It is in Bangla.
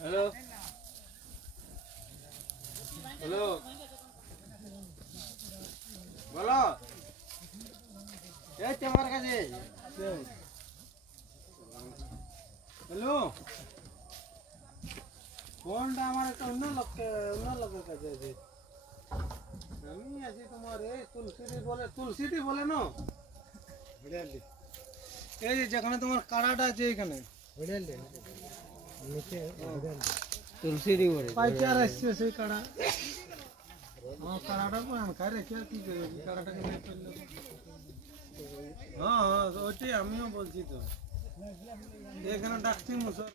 হ্যালো হ্যালো বলো এই তোমার কাছে হ্যালো ফোনটা আমার একটা অন্য লোকের কাছে আছে আমি আছি তোমার এই তুলসিটি বলে না এই যে যেখানে তোমার কাড়াটা আছে এইখানে তুলসিটি বলে পাইচার আসছে সেই কাড়া আমার কাড়াটা কোন খাই রেখে কি করবে কাড়াটাকে নিয়ে চললো হ্যাঁ হ্যাঁ ওইটাই আমিও বলছি তো এখানে ডাকছি মুসল